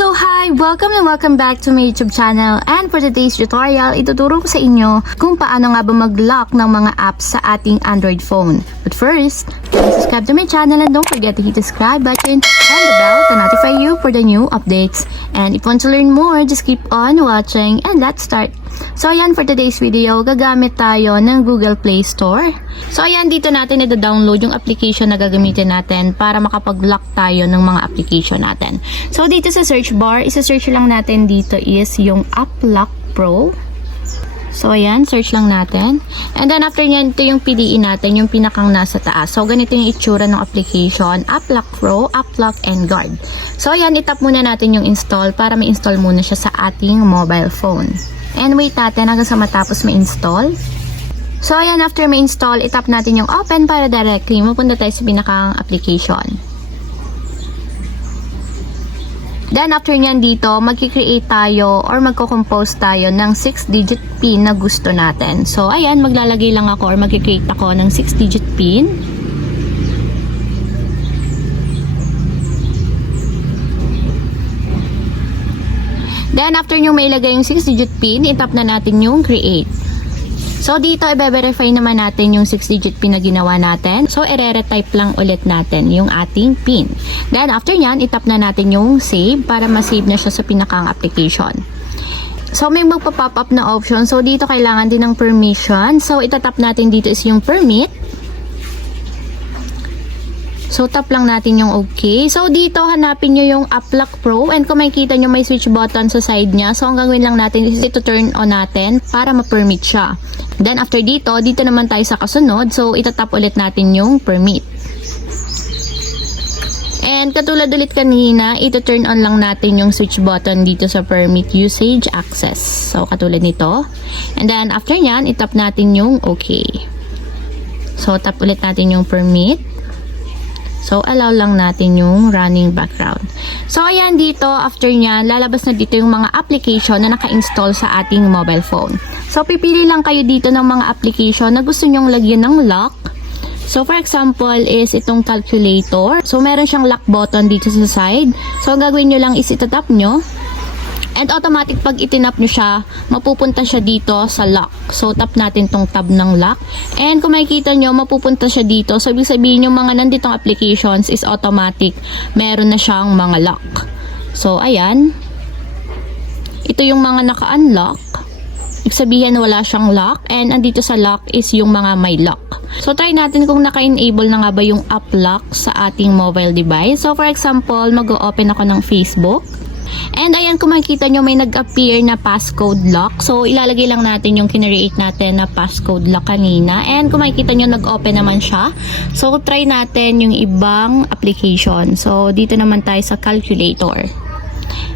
So hi! Welcome and welcome back to my YouTube channel, and for today's tutorial, ituturo ko sa inyo kung paano nga ba mag-lock ng mga apps sa ating Android phone. But first, please subscribe to my channel and don't forget to hit the subscribe button and the bell to notify you for the new updates. And if you want to learn more, just keep on watching and let's start! So ayan, for today's video, gagamit tayo ng Google Play Store. So ayan, dito natin ida-download yung application na gagamitin natin para makapag-lock tayo ng mga application natin. So dito sa search bar, isa-search lang natin dito is yung AppLock Pro. So ayan, search lang natin. And then after nyan, ito yung piliin natin, yung pinakang nasa taas. So ganito yung itsura ng application, AppLock Pro, AppLock and Guard. So ayan, itap muna natin yung install para ma-install muna siya sa ating mobile phone. And wait natin hanggang sa matapos ma-install. So ayan, after ma-install, itap natin yung open para directly mapunta tayo sa pinakang application. Then after nyan dito, magki-create tayo or magko-compose tayo ng 6-digit PIN na gusto natin. So ayan, maglalagay lang ako or magki-create ako ng 6-digit PIN. Then, after nyo may ilagay yung 6-digit PIN, itap na natin yung create. So, dito, i-verify naman natin yung 6-digit PIN na ginawa natin. So, i-re-retype lang ulit natin yung ating PIN. Then, after nyan, itap na natin yung save para ma-save na siya sa pinakang application. So, may magpa-pop up na option. So, dito kailangan din ng permission. So, itatap natin dito is yung permit. So, tap lang natin yung okay. So, dito hanapin nyo yung AppLock Pro and kung makikita nyo may switch button sa side niya. So, ang gagawin lang natin is ito turn on natin para ma-permit siya. Then, after dito naman tayo sa kasunod. So, itatap ulit natin yung permit. And katulad ulit kanina, ito turn on lang natin yung switch button dito sa permit usage access. So, katulad nito. And then, after nyan, itap natin yung okay. So, tap ulit natin yung permit. So, allow lang natin yung running background. So, ayan dito, after nyan, lalabas na dito yung mga application na naka-install sa ating mobile phone. So, pipili lang kayo dito ng mga application na gusto nyong lagyan ng lock. So, for example, is itong calculator. So, meron siyang lock button dito sa side. So, ang gagawin nyo lang is itatap nyo. And automatic pag itinap nyo siya, mapupunta siya dito sa lock. So, tap natin tong tab ng lock. And kung makikita nyo, mapupunta siya dito. So, ibig sabihin yung mga nanditong applications is automatic. Meron na siyang mga lock. So, ayan. Ito yung mga naka-unlock. Ibig sabihin wala siyang lock. And andito sa lock is yung mga may lock. So, try natin kung naka-enable na nga ba yung app lock sa ating mobile device. So, for example, mag-open ako ng Facebook. And ayan, kung makikita nyo may nag-appear na passcode lock. So, ilalagay lang natin yung kinreate natin na passcode lock kanina. And kung makikita nyo, nag-open naman siya. So, try natin yung ibang application. So, dito naman tayo sa calculator.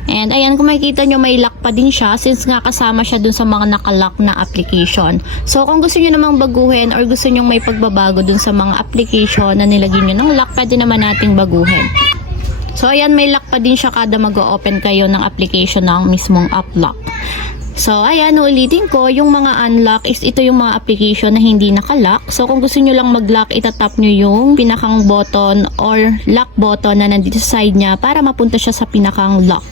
And ayan, kung makikita nyo, may lock pa din siya since nga kasama siya dun sa mga nakalock na application. So, kung gusto nyo namang baguhin or gusto nyo may pagbabago dun sa mga application na nilagyan nyo ng lock, pwede naman nating baguhin. So, ayan, may lock pa din siya kada mag-open kayo ng application ng mismong AppLock. So, ayan, ulitin ko, yung mga unlock is ito yung mga application na hindi nakalock. So, kung gusto nyo lang mag-lock, itatap nyo yung pinakang button or lock button na nandito sa side niya para mapunta siya sa pinakang lock.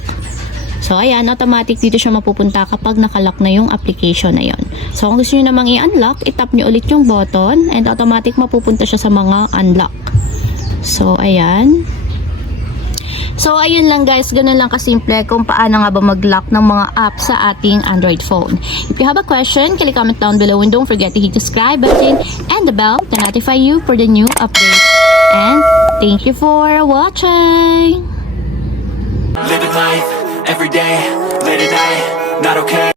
So, ayan, automatic dito siya mapupunta kapag nakalock na yung application na yon. So, kung gusto nyo namang i-unlock, itap nyo ulit yung button and automatic mapupunta siya sa mga unlock. So, ayan. So, ayun lang guys, ganun lang kasimple kung paano nga ba mag-lock ng mga apps sa ating Android phone. If you have a question, click comment down below and don't forget to hit the subscribe button and the bell to notify you for the new updates. And thank you for watching! Living life, every day, late at night, not okay.